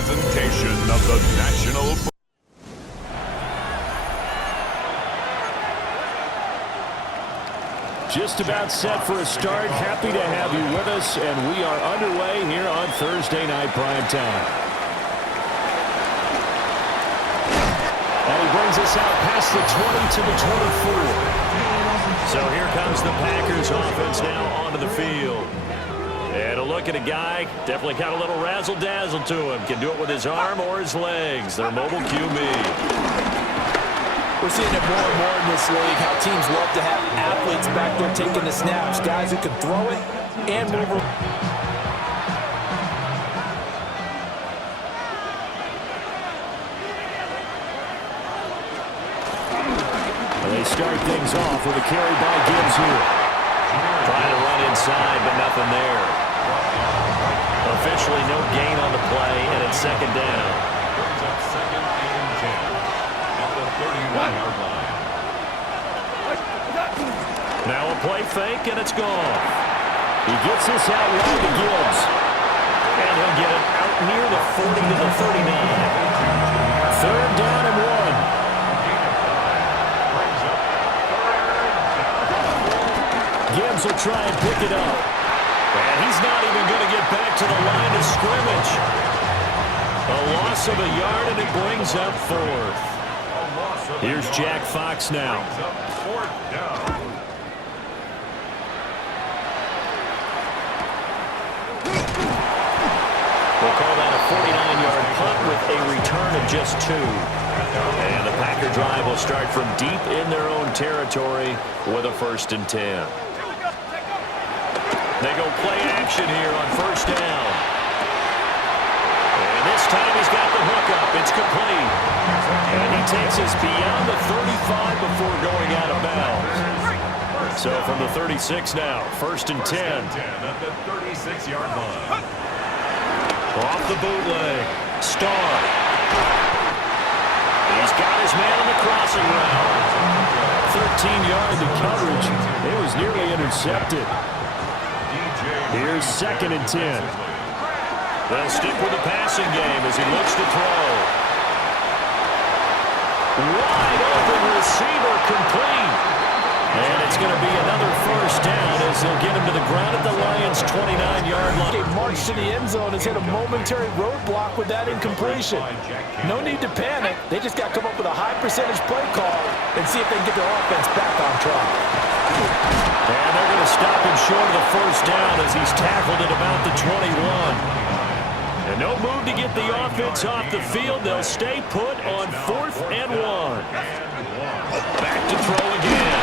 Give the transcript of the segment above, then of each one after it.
presentation of the National Football. Just about set for a start. Happy to have you with us, and we are underway here on Thursday Night Primetime. And he brings us out past the 20 to the 24. So here comes the Packers offense now onto the field. And a look at a guy, definitely got a little razzle-dazzle to him. Can do it with his arm or his legs. Their mobile QB. We're seeing it more and more in this league, how teams love to have athletes back there taking the snaps, guys who can throw it and move it. Well, they start things off with a carry by Gibbs here. Trying to run inside, but nothing there. Officially no gain on the play, and it's second down. Now a play fake, and it's gone. He gets this out wide to Gibbs. And he'll get it out near the 40 to the 39. Third down and 1. Gibbs will try and pick it up. And he's not even going to get back to the line of scrimmage. A loss of a yard, and it brings up fourth. Here's Jack Fox now. We'll call that a 49-yard punt with a return of just 2. And the Packer drive will start from deep in their own territory with a 1st and 10. They go play action here on first down. And this time he's got the hook up. It's complete. And he takes us beyond the 35 before going out of bounds. So from the 36 now, 1st and 10. At the 36-yard line. Off the bootleg. Starr. He's got his man on the crossing route. 13 yards of coverage. It was nearly intercepted. Here's 2nd and 10. They'll stick with the passing game as he looks to throw. Wide open receiver, complete. And it's going to be another 1st down as they'll get him to the ground at the Lions' 29-yard line. He marched to the end zone, has hit a momentary roadblock with that incompletion. No need to panic. They just got to come up with a high percentage play call and see if they can get their offense back on track. And they're going to stop him short of the 1st down as he's tackled at about the 21. And no move to get the offense off the field. They'll stay put on 4th and 1. Back to throw again.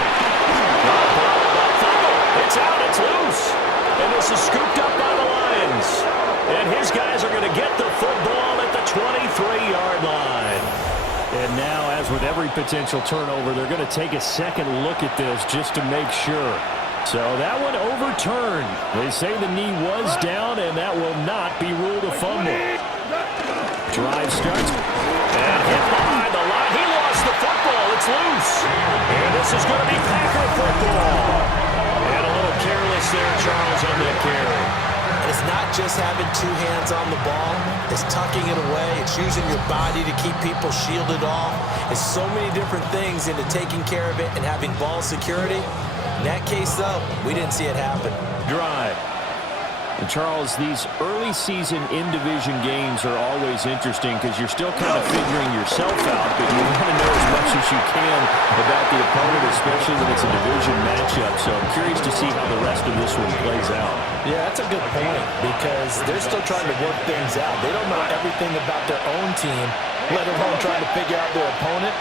It's out, it's loose. And this is scooped up by the Lions. And his guys are going to get the football at the 23-yard line. And now, as with every potential turnover, they're going to take a second look at this just to make sure. So that one overturned. They say the knee was down, and that will not be ruled a fumble. Drive starts. And hit behind the line. He lost the football. It's loose. And this is going to be Packer football. And a little careless there, Charles, on that carry. It's not just having 2 hands on the ball. It's tucking it away. It's using your body to keep people shielded off. It's so many different things into taking care of it and having ball security. In that case, though, we didn't see it happen. Drive. And Charles, these early season in-division games are always interesting because you're still kind of figuring yourself out, but you want to know as much as you can about the opponent, especially when it's a division matchup. So I'm curious to see how the rest of this one plays out. Yeah, that's a good point because they're still trying to work things out. They don't know everything about their own team, let alone trying to figure out their opponent.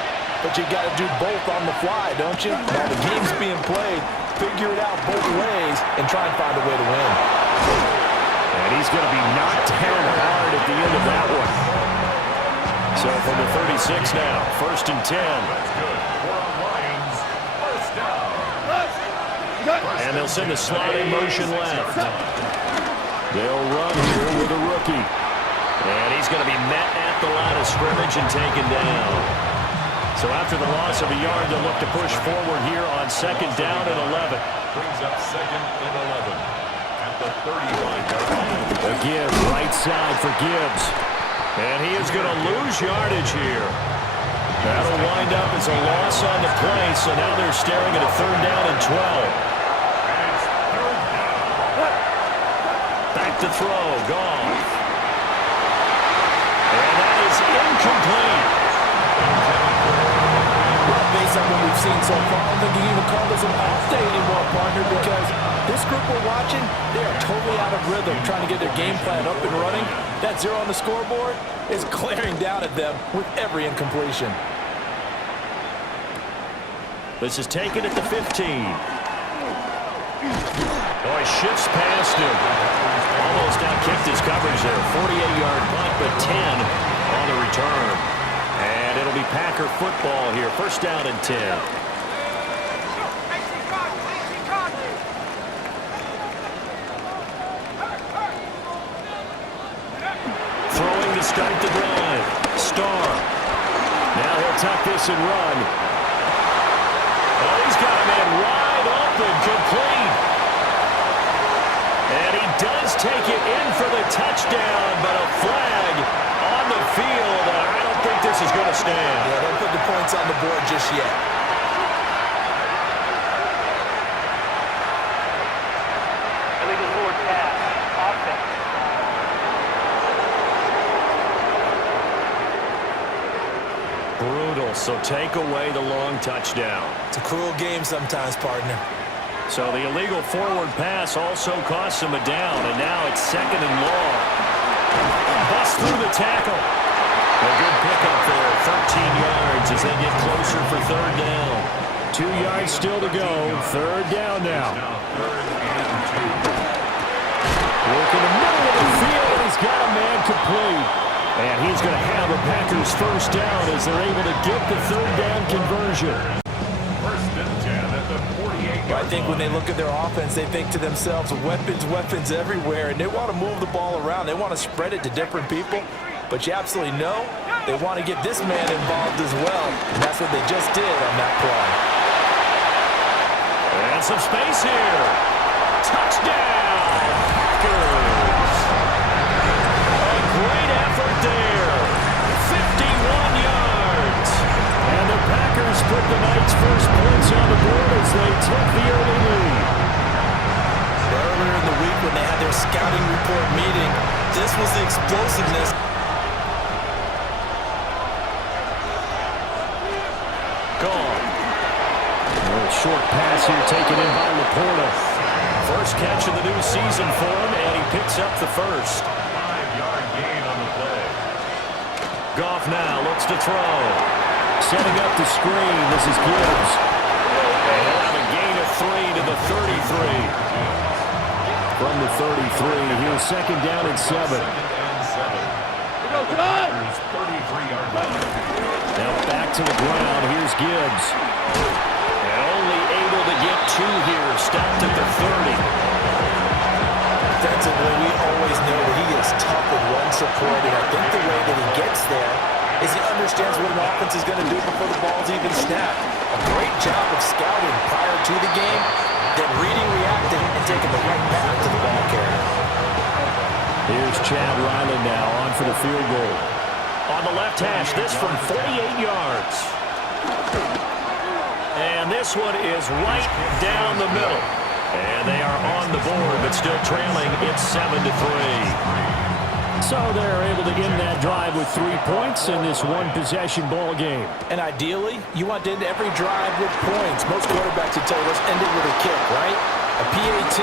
But you got to do both on the fly, don't you? While the game's being played, figure it out both ways and try and find a way to win. And he's going to be knocked down hard at the end of that one. So from the 36 now, 1st and 10. And they'll send a sliding motion left. They'll run here with a rookie. And he's going to be met at the line of scrimmage and taken down. So after the loss of a yard, they'll look to push forward here on 2nd down and 11. Brings up 2nd and 11 at the 31-yard line. Again, right side for Gibbs. And he is going to lose yardage here. That'll wind up as a loss on the play, so now they're staring at a 3rd down and 12. Back to throw, Goff. And that is incomplete. Well, based on what we've seen so far, I don't think you can even call this an off day anymore, partner, because this group we're watching, they are totally out of rhythm, trying to get their game plan up and running. That 0 on the scoreboard is glaring down at them with every incompletion. This is taken at the 15. Oh, he shifts past him. Almost out-kicked his coverage there. 48-yard punt, but 10 on the return. And it'll be Packer football here. 1st down and 10. Throwing to start the drive. Starr. Now he'll tuck this and run. Oh, he's got a man wide open, complete. And he does take it in for the touchdown, but a flag on the field, and I don't think this is going to stand. Yeah, don't put the points on the board just yet. Illegal forward pass. Offense. Brutal, so take away the long touchdown. It's a cruel game sometimes, partner. So the illegal forward pass also costs him a down, and now it's 2nd and long. Bust through the tackle. A good pickup there, 13 yards as they get closer for 3rd down. 2 yards still to go, 3rd down now. Work in the middle of the field, and he's got a man complete. And he's going to have a Packers 1st down as they're able to get the 3rd down conversion. 1st and 10 at the 48-yard I think when they look at their offense, they think to themselves, weapons, weapons everywhere, and they want to move the ball around. They want to spread it to different people, but you absolutely know they want to get this man involved as well, and that's what they just did on that play. And some space here. Touchdown, Packers. A great effort there. 51 yards. And the Packers put the Knights' first points on the board as they took the early lead. Earlier in the week when they had their scouting report meeting, this was the explosiveness. Gone. A short pass here taken in by Laporta. First catch of the new season for him, and he picks up the first. 5-yard gain on the play. Goff now looks to throw. Setting up the screen. This is Gibbs. And he'll have a gain of 3 to the 33. From the 33, here's 2nd down and 7. 2nd and 7. Packers 33-yard line. Now back to the ground. Here's Gibbs. And only able to get 2 here. Stopped at the 30. Defensively, we always know that he is tough and run support, and I think the way that he gets there is he understands what an offense is going to do before the ball's even snapped. A great job of scouting prior to the game, then reading, reacting, and taking the right path to the ball carrier. Here's Chad Ryland now on for the field goal. On the left hash, this from 48 yards. And this one is right down the middle. And they are on the board, but still trailing. It's 7-3. So they're able to end that drive with 3 points in this one-possession ball game. And ideally, you want to end every drive with points. Most quarterbacks would tell you, let's end it with a kick, right? A PAT,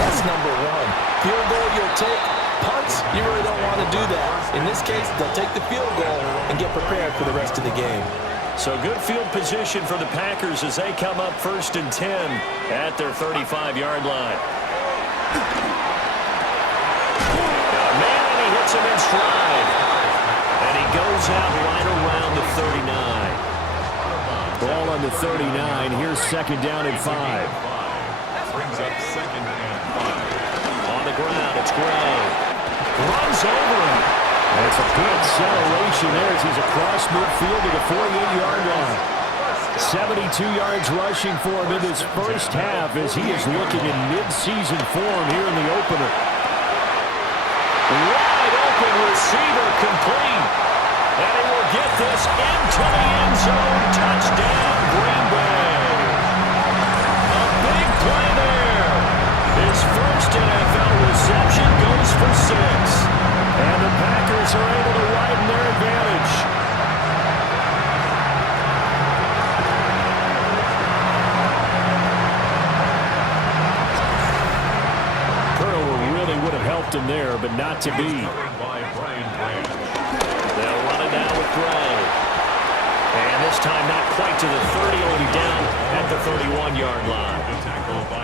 that's number 1. Field goal, you'll take. Punts, you really don't want to do that. In this case, they'll take the field goal and get prepared for the rest of the game. So good field position for the Packers as they come up 1st and 10 at their 35-yard line. Hits him in stride. And he goes out right around the 39. Ball on the 39. Here's 2nd down and 5. Brings up 2nd and 5. On the ground, it's Gray. Runs over him. And it's a good acceleration there as he's across midfield to the 48-yard line. 72 yards rushing for him in this first half as he is looking in mid-season form here in the opener. Wide open receiver complete. into the end zone. Touchdown, Green Bay. A big play there. His first NFL reception goes for 6. And the Packers are able to widen their advantage. Would have helped him there, but not to be. They'll run it down with Gray. And this time not quite to the 30, will be down at the 31-yard line.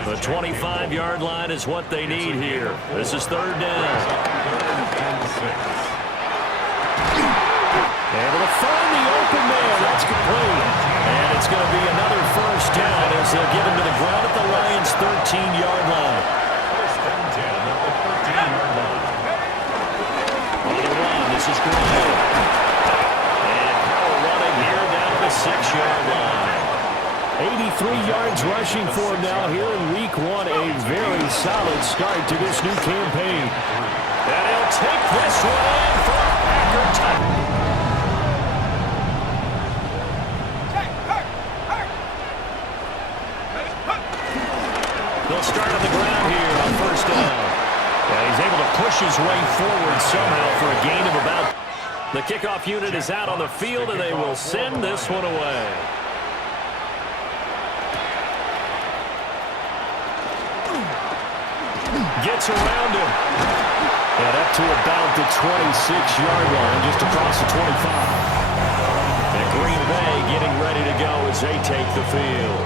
The 25-yard line is what they need here. This is 3rd down. Able to find the open man. That's complete. And it's going to be another first down as they'll get him to the ground at the Lions' 13-yard line. This is Gray. And power running here down to the 6-yard line. 83 yards rushing for him now here in week 1. A very solid start to this new campaign. And he'll take this one in for a Packer touchdown. They'll start on the ground here on first down. He's able to push his way forward somehow for a gain of about. The kickoff unit is out on the field, and they will send this one away. Gets around him. And up to about the 26-yard line, just across the 25. And Green Bay getting ready to go as they take the field.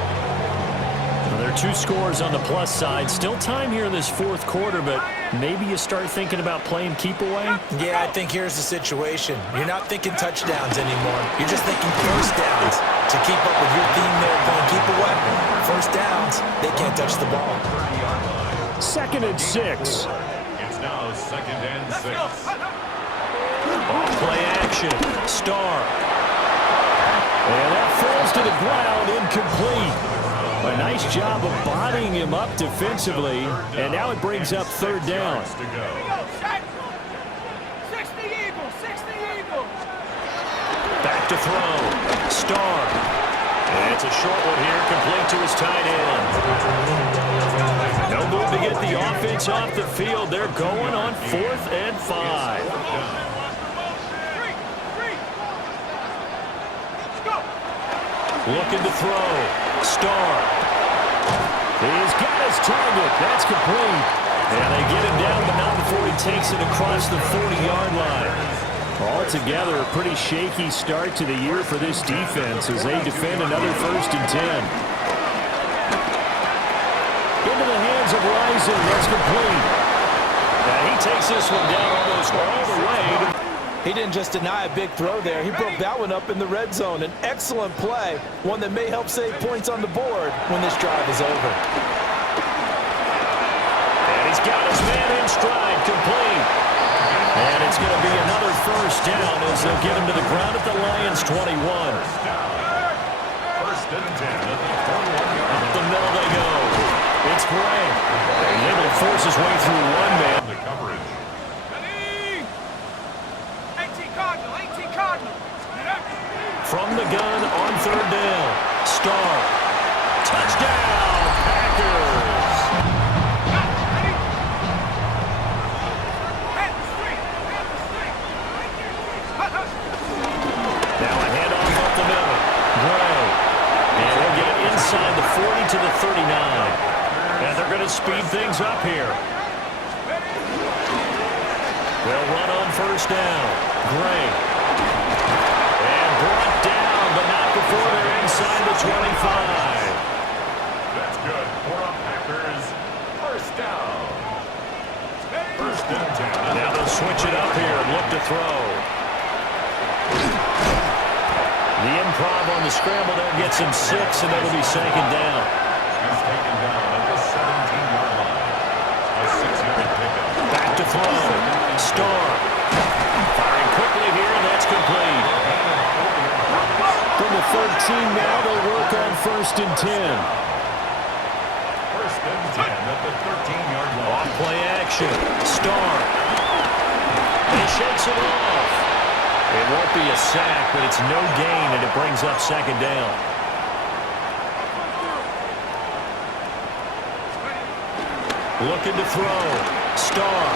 There are 2 scores on the plus side. Still time here in this 4th quarter, but maybe you start thinking about playing keep away? Yeah, I think here's the situation. You're not thinking touchdowns anymore. You're just thinking first downs. To keep up with your theme there, playing keep away. First downs, they can't touch the ball. 2nd and 6. It's now 2nd and 6. Off play action. Starr. And that falls to the ground, incomplete. A nice job of bodying him up defensively, and now it brings up 3rd down. 60 Eagles, 60 Eagles. Back to throw. Starr. And it's a short one here, complete to his tight end. No move to get the offense off the field. They're going on 4th and 5. Looking to throw. Starr. He's got his target. That's complete. And they get him down, but not before he takes it across the 40-yard line. Altogether, a pretty shaky start to the year for this defense as they defend another 1st and 10. Into the hands of Rising. That's complete. And he takes this one down almost all the way. He didn't just deny a big throw there. He broke that one up in the red zone. An excellent play, one that may help save points on the board when this drive is over. And he's got his man in stride, complete. And it's going to be another first down as they'll get him to the ground at the Lions' 21. 1st and 10 at the 21-yard line. Up the middle they go. It's Gray. He's able to force his way through one man. The coverage. From the gun on 3rd down. Starr. Touchdown, Packers. Now a handoff up the middle. Gray. And they'll get it inside the 40 to the 39. And they're going to speed things up here. They'll run on 1st down. Gray. Brought down, but not before they're inside the 25. That's good for a Packers 1st down. 1st and 10. Now they'll switch it up here and look to throw. The improv on the scramble there gets him 6, and that'll be 2nd down. He's taken down at the 17-yard line. A 6-yard pickup. Back to throw. Starr. Firing quickly here, and that's complete. From the 13 now, they'll work on 1st and 10. 1st and 10 at the 13-yard line. Off play action. Starr. He shakes it off. It won't be a sack, but it's no gain, and it brings up second down. Looking to throw. Starr.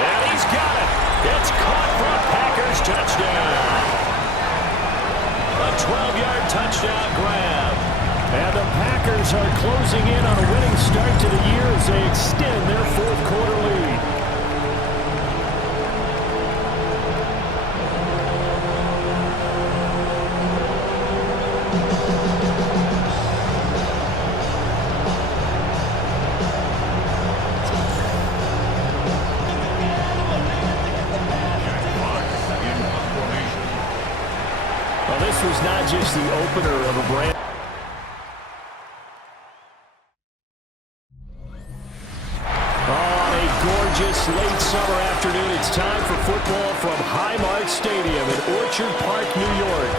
And he's got it. It's caught for a Packers touchdown. A 12-yard touchdown grab. And the Packers are closing in on a winning start to the year as they extend their fourth-quarter lead. Well, this was not just the opener of a brand. Late summer afternoon, it's time for football from Highmark Stadium in Orchard Park, New York.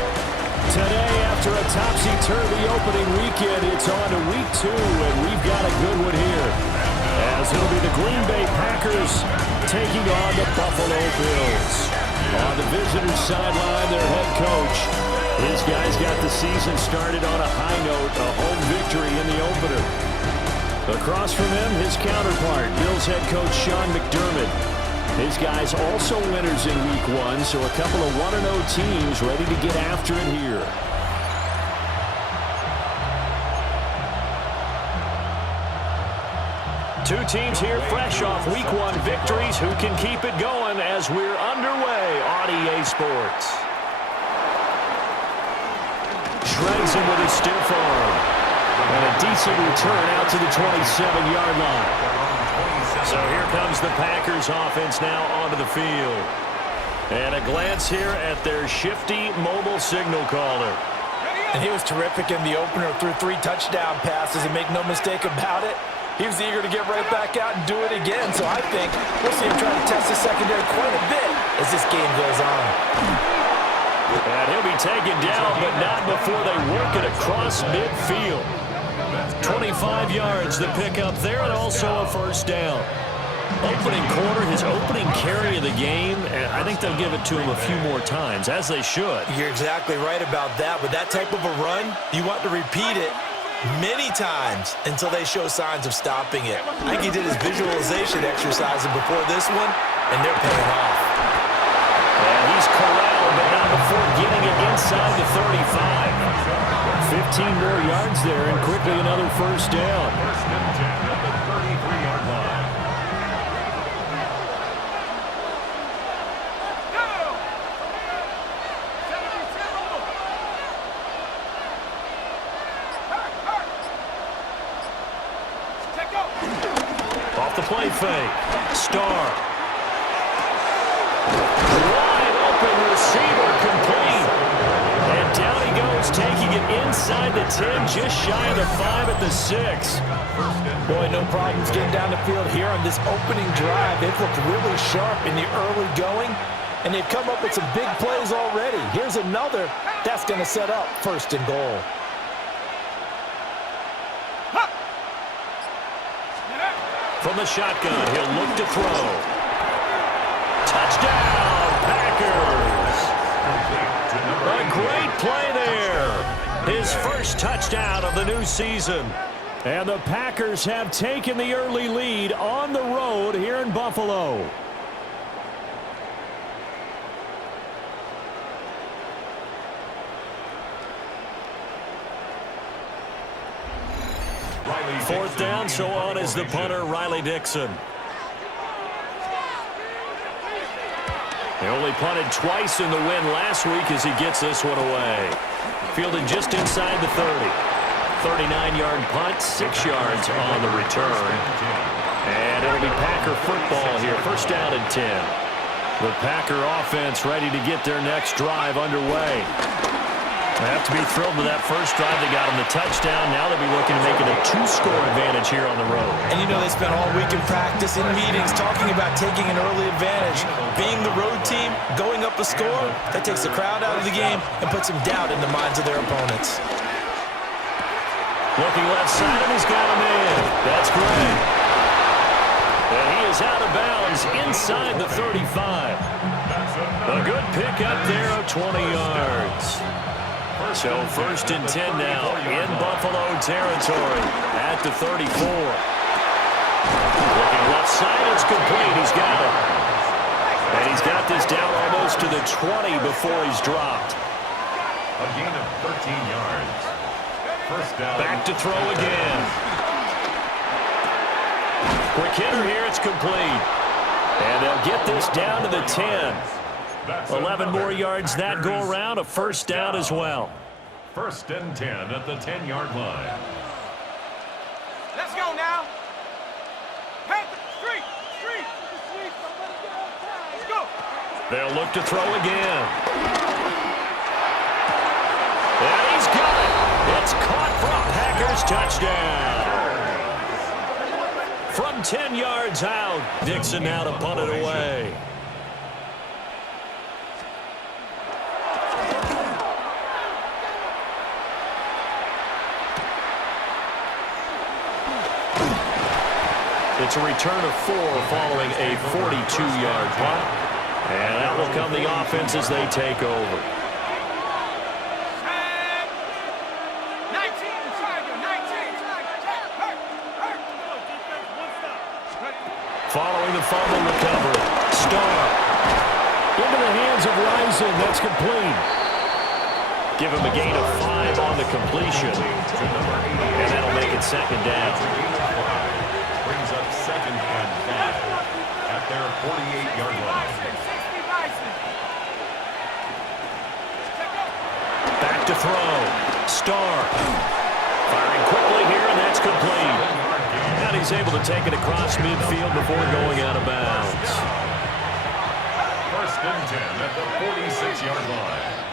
Today, after a topsy-turvy opening weekend, it's on to week 2, and we've got a good one here. As it'll be the Green Bay Packers taking on the Buffalo Bills. On the visitors' sideline, their head coach. His guys got the season started on a high note, a home victory in the opener. Across from him, his counterpart, Bills head coach Sean McDermott. His guys also winners in week 1, so a couple of 1-0 teams ready to get after it here. Two teams here fresh off week 1 victories. Who can keep it going as we're underway on EA Sports? Shreds him with his stiff arm. And a decent return out to the 27-yard line. So here comes the Packers offense now onto the field. And a glance here at their shifty mobile signal caller. And he was terrific in the opener, threw 3 touchdown passes, and make no mistake about it, he was eager to get right back out and do it again. So I think we'll see him try to test the secondary quite a bit as this game goes on. And he'll be taken down, but not before they work it across midfield. 25 yards the pickup there, and also a first down. Opening quarter, his opening carry of the game, and I think they'll give it to him a few more times, as they should. You're exactly right about that. With that type of a run, you want to repeat it many times until they show signs of stopping it. I think he did his visualization exercises before this one, and they're paying off. And he's corralled, but not before getting it inside the 35. 15 more yards there, and quickly another first down. First and 10 at the 33-yard line. Off the play fake. Starr. Wide open receiver complete. And down he goes, taking it inside the 10, just shy of the 5 at the 6. Boy, no problems getting down the field here on this opening drive. They've looked really sharp in the early going, and they've come up with some big plays already. Here's another that's going to set up first and goal. From the shotgun, he'll look to throw. Touchdown, Packers! A great play there. His first touchdown of the new season. And the Packers have taken the early lead on the road here in Buffalo. Fourth down, so on is the punter, Riley Dixon. They only punted twice in the win last week as he gets this one away. Fielded just inside the 30. 39-yard punt, 6 yards on the return. And it'll be Packer football here, first down and 10. The Packer offense ready to get their next drive underway. They have to be thrilled with that first drive. They got him the touchdown. Now they'll be looking to make it a 2-score advantage here on the road. And you know they spent all week in practice, in meetings, talking about taking an early advantage. Being the road team, going up a score, that takes the crowd out of the game and puts some doubt in the minds of their opponents. Looking left side, and he's got him in. That's great. And he is out of bounds inside the 35. pickup there of 20 yards. So 1st and 10 now in Buffalo territory at the 34. Looking left side, it's complete. He's got it. And he's got this down almost to the 20 before he's dropped. A gain of 13 yards. First down. Back to throw again. Quick hitter here, it's complete. And they'll get this down to the 10. 11 more yards that go around, a first down as well. 1st and 10 at the 10-yard line. Let's go now. Panther, street. Let's go. They'll look to throw again. And he's got it. It's caught for a Packers touchdown. From 10 yards out, Dixon now to punt it away. It's a return of 4 following a 42-yard punt. And that will come the offense as they take over. 19, Tiger, 19. Following the fumble recovery. Starr. Into the hands of Rising. That's complete. Give him a gain of 5 on the completion. And that'll make it 2nd down. Brings up 2nd and 5 at their 48-yard line. Back to throw. Starr. Firing quickly here, and that's complete. And he's able to take it across midfield before going out of bounds. 1st and 10 at the 46-yard line.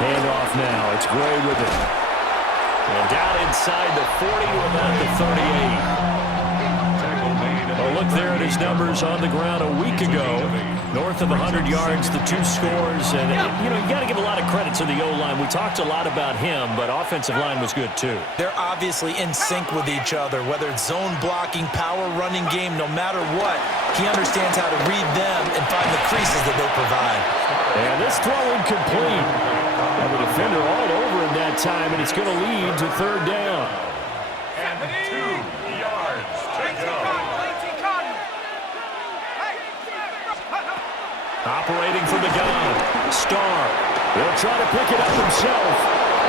Handoff now. It's Gray with it. And down inside the 40 to about the 38. Well, look there at his numbers on the ground a week ago. North of 100 yards, the 2 scores. And, you got to give a lot of credit to the O-line. We talked a lot about him, but offensive line was good, too. They're obviously in sync with each other, whether it's zone blocking, power running game, no matter what. He understands how to read them and find the creases that they provide. And this throw incomplete. And the defender all over him that time, and it's going to lead to 3rd down. And 2 yards to go. Operating from the gun. Starr. He'll try to pick it up himself.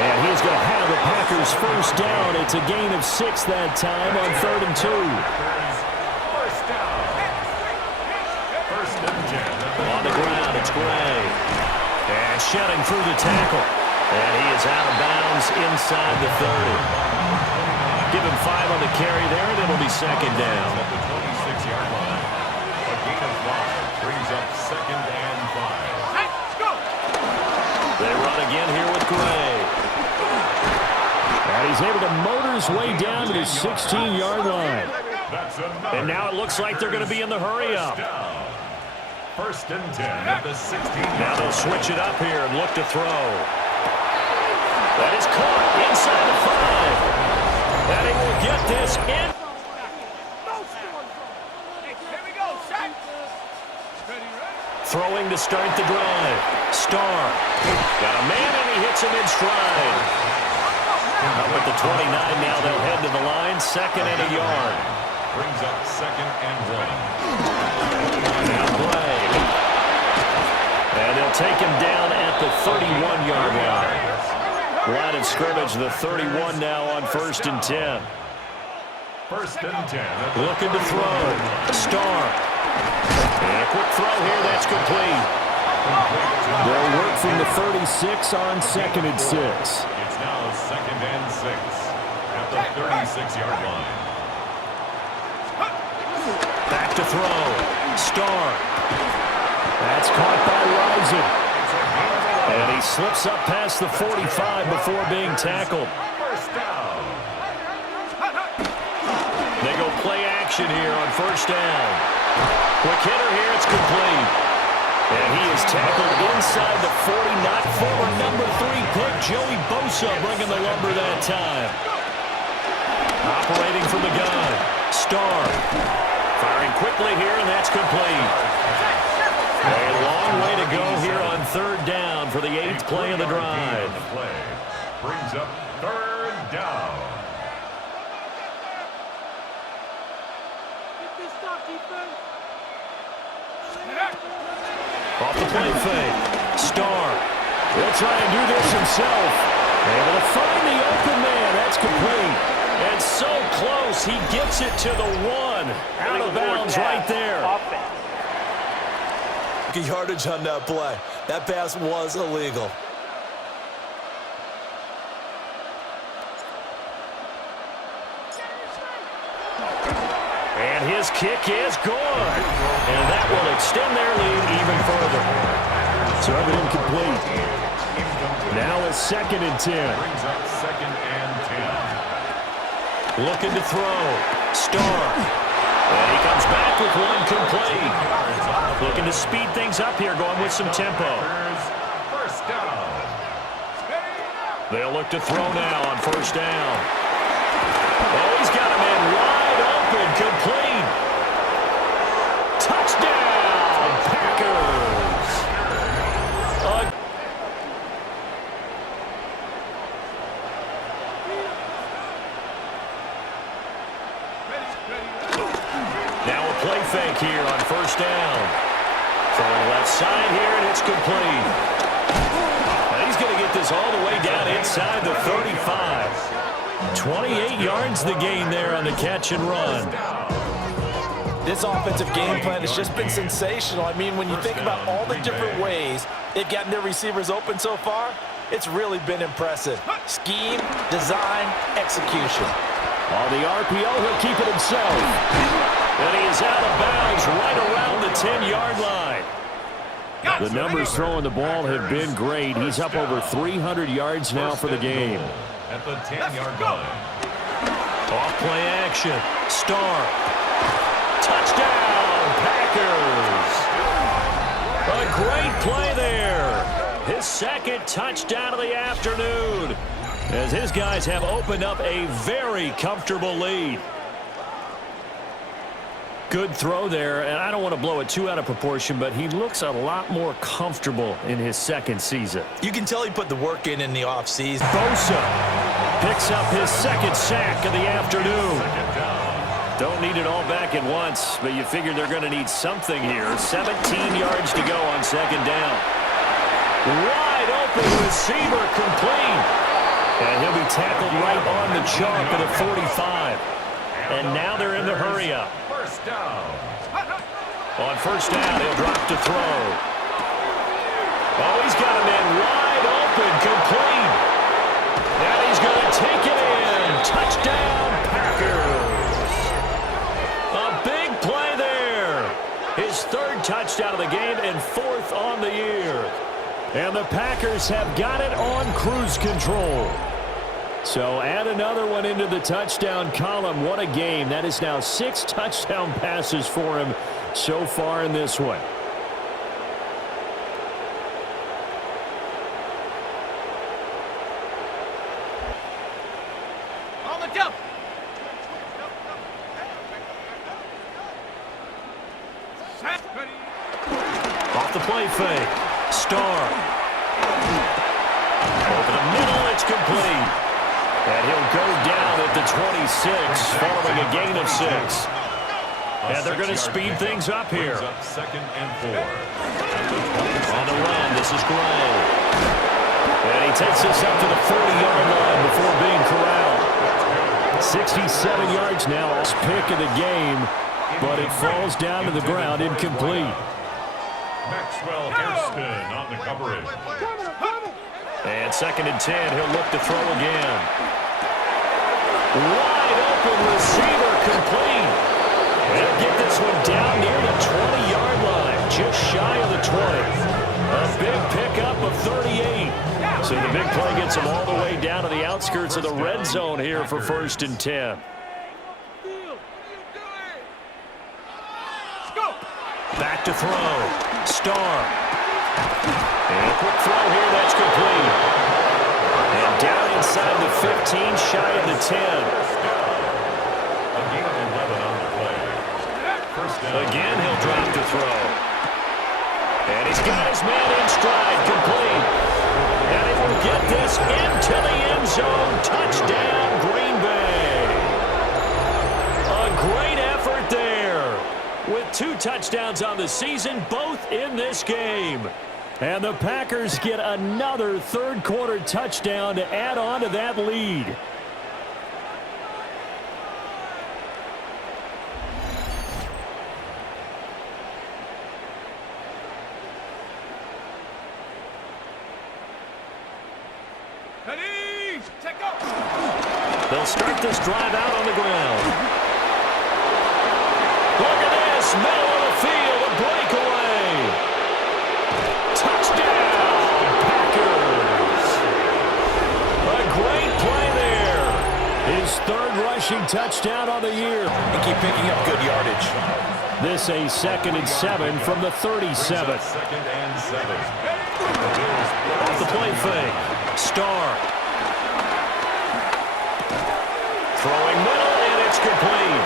And he's going to have the Packers 1st down. It's a gain of 6 that time on 3rd and 2. First down. 1st and 10. On the ground, it's Gray. And shedding through the tackle. And he is out of bounds inside the 30. Give him 5 on the carry there, and it'll be 2nd down. At the 26-yard line. A gain of 5 brings up 2nd and 5. Let's go. They run again here with Gray. And he's able to motor his way down to the 16-yard line. That's another. And now it looks like they're going to be in the hurry-up. 1st and 10 at the 16-yard Now they'll line. switch it up here and look to throw. That is caught inside the 5. And he will get this in. Here we go, set. Ready. Throwing to start the drive. Starr. Got a man, and he hits him in stride. Up at the 29 now, they'll head to the line. 2nd and a yard. Brings up 2nd and 1. Now Gray. And they'll take him down at the 31-yard line. Line of scrimmage, the 31 now on 1st and 10. 1st and 10. Looking to throw. Starr. And a quick throw here, that's complete. They'll work from the 36 on 2nd and 6. It's now 2nd and 6 at the 36-yard line. Back to throw. Starr. That's caught by Rising. And he slips up past the 45 before being tackled. First down. They go play action here on 1st down. Quick hitter here, it's complete. And he is tackled inside the 40, not former number 3 pick, Joey Bosa, bringing the lumber that time. Operating from the gun. Starr. Firing quickly here, and that's complete. A long way to go here on third down for the 8th play of the drive. Play brings up third down. Off the play fake. Starr. He'll try and do this himself. Able to find the open man. That's complete. And so close, he gets it to the 1. Out of bounds right there. Yardage on that play. That pass was illegal. And his kick is good. And that will extend their lead even further. So incomplete. Now it's 2nd and 10. Brings up 2nd and 10. Looking to throw. Starr. And he comes back with one complete. Looking to speed things up here, going with some tempo. First down. They'll look to throw now on first down. Oh, he's got a man wide open, complete. Touchdown, Packers. Now a play fake here on first down. Throwing left side here, and it's complete. Now he's going to get this all the way down inside the 35. 28 yards the gain there on the catch and run. This offensive game plan has just been sensational. I mean, when you think about all the different ways they've gotten their receivers open so far, it's really been impressive. Scheme, design, execution. On the RPO, he'll keep it himself. And he is out of bounds right around the 10-yard line. The numbers throwing the ball have been great. He's up over 300 yards now for the game. At the 10-yard line. Off play action. Starr. Touchdown, Packers. A great play there. His 2nd touchdown of the afternoon, as his guys have opened up a very comfortable lead. Good throw there, and I don't want to blow it too out of proportion, but he looks a lot more comfortable in his 2nd season. You can tell he put the work in the offseason. Bosa picks up his 2nd sack of the afternoon. Don't need it all back at once, but you figure they're going to need something here. 17 yards to go on 2nd down. Wide open receiver, complete. And he'll be tackled right on the chalk at the 45. And now they're in the hurry-up. First down. On first down, he'll drop to throw. Oh, he's got a man wide open, complete. Now he's going to take it in. Touchdown, Packers. A big play there. His 3rd touchdown of the game and 4th on the year. And the Packers have got it on cruise control. So add another one into the touchdown column. What a game. That is now 6 touchdown passes for him so far in this one. On the jump. Off the play fake. Starr. Over the middle, it's complete. And he'll go down at the 26, following a gain of 6. And they're going to speed things up here. 2nd and 4. On the run, this is Gray. And he takes this up to the 40-yard line before being corralled. 67 yards now, last pick of the game, but it falls down to the ground, incomplete. Maxwell Hairston on the coverage. And 2nd and 10, he'll look to throw again. Wide open receiver, complete. They'll get this one down near the 20-yard line, just shy of the 20. A big pickup of 38. So the big play gets them all the way down to the outskirts of the red zone here for 1st and 10. Back to throw. Starr. And a quick throw here, that's complete. And down inside the 15, shy of the 10. gain of 11 on the play. First down. Again, he'll drop to throw. And he's got his man in stride, complete. And he will get this into the end zone. Touchdown, Green Bay. A great effort there. With 2 touchdowns on the season, both in this game. And the Packers get another third-quarter touchdown to add on to that lead. Ready, take go. They'll start this drive out on the ground. Look at this, middle of the field, a breakaway. Touchdown, Packers. A great play there. His 3rd rushing touchdown on the year. And keep picking up good yardage. This a 2nd and 7 from the 37. 2nd and 7. Off the play fake. Starr. Throwing middle, and it's complete.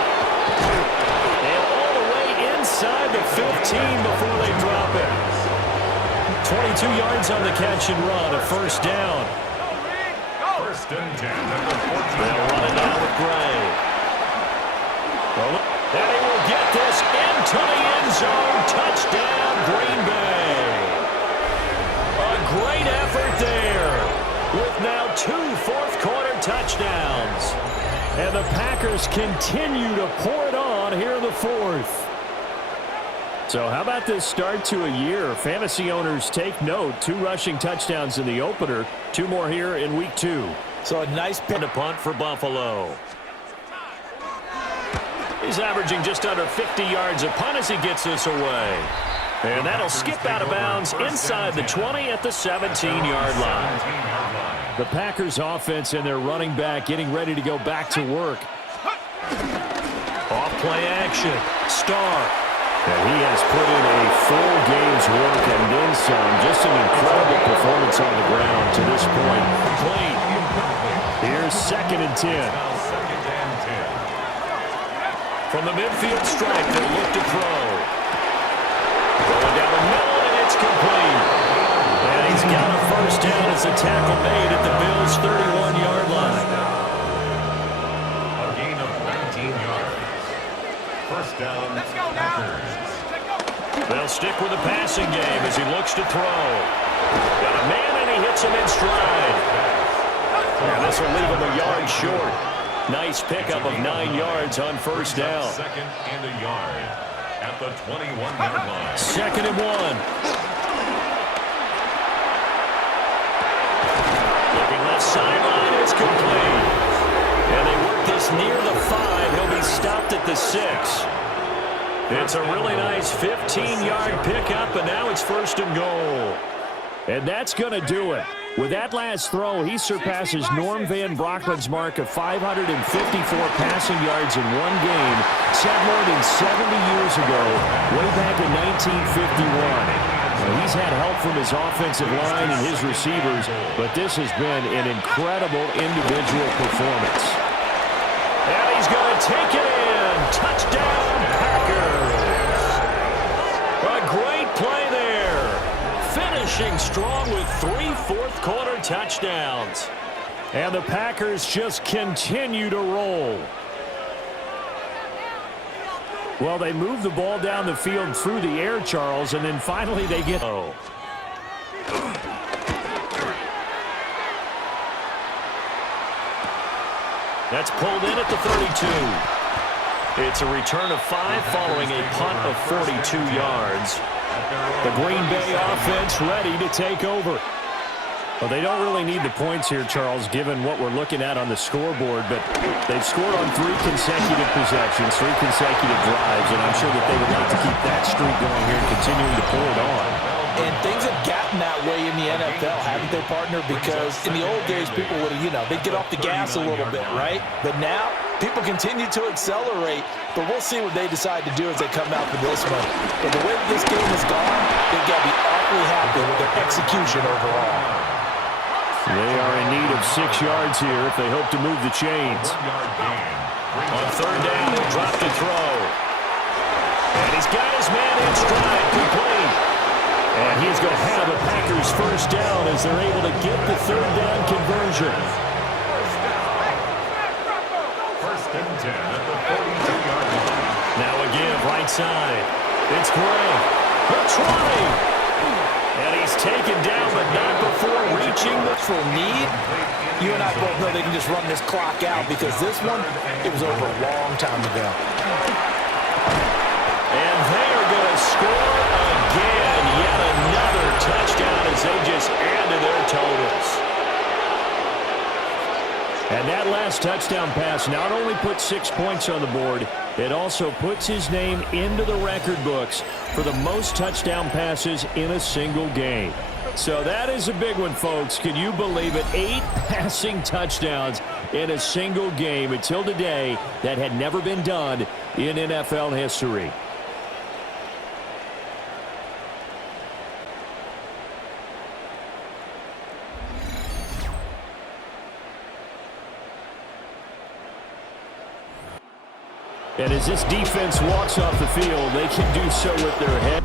And all the way inside the 15 before they drop it. 22 yards on the catch and run, a first down. First and 10 at the 14. They'll run it down with Gray. And he will get this into the end zone. Touchdown, Green Bay. A great effort there. With now 2 fourth-quarter touchdowns. And the Packers continue to pour it on here in the 4th. So how about this start to a year? Fantasy owners take note. 2 rushing touchdowns in the opener. 2 more here in week 2. So a nice And a punt for Buffalo. He's averaging just under 50 yards a punt as he gets this away. And that'll skip out of bounds inside the 20 at the 17-yard line. The Packers offense and their running back getting ready to go back to work. Off play action. Starr. And he has put in a full game's work and then some. Just an incredible performance on the ground to this point. Complete. Here's 2nd and 10. From the midfield stripe, they look to throw. Going down the middle, and it's complete. And he's got a first down as a tackle made at the Bills' 31-yard line. A gain of 19 yards. First down. Let's go now. Take go. They'll stick with the passing game as he looks to throw. Got a man, and he hits him in stride. And this will leave him a yard short. Nice pickup of 9 yards on first down. 2nd and a yard at the 21-yard line. 2nd and 1. Looking left sideline, it's complete. And they work this near the 5. He'll be stopped at the 6. It's a really nice 15-yard pickup, and now it's 1st and goal. And that's going to do it. With that last throw, he surpasses Norm Van Brocklin's mark of 554 passing yards in one game, set more than 70 years ago, way back in 1951. Now, he's had help from his offensive line and his receivers, but this has been an incredible individual performance. And he's going to take it in. Touchdown, Packers. A great play there. Finishing strong with 3 fourth-quarter touchdowns. And the Packers just continue to roll. Well, they move the ball down the field through the air, Charles, and then finally they get... That's pulled in at the 32. It's a return of 5 following a punt of 42 yards. The Green Bay offense ready to take over. Well, they don't really need the points here, Charles, given what we're looking at on the scoreboard, but they've scored on 3 consecutive possessions, 3 consecutive drives, and I'm sure that they would like to keep that streak going here and continuing to pull it on. And things have gotten that way in the NFL, haven't they, partner? Because in the old days, people would have, they'd get off the gas a little bit, right? But now, people continue to accelerate, but we'll see what they decide to do as they come out for this one. But the way this game has gone, they've got to be awfully happy with their execution overall. They are in need of 6 yards here if they hope to move the chains. 1-yard gain. On third down, he'll drop to throw. And he's got his man in stride, complete. And he's going to have the Packers first down as they're able to get the third down conversion. First and 10 at the 42-yard line. Now again, right side. It's Gray. He'll try. And he's taken down, but not before reaching the For need, you and I both know they can just run this clock out because this one, it was over a long time ago. And they are going to score again. Yet another touchdown as they just add to their totals. And that last touchdown pass not only put 6 points on the board, it also puts his name into the record books for the most touchdown passes in a single game. So that is a big one, folks. Can you believe it? 8 passing touchdowns in a single game. Until today, that had never been done in NFL history. And as this defense walks off the field, they can do so with their head.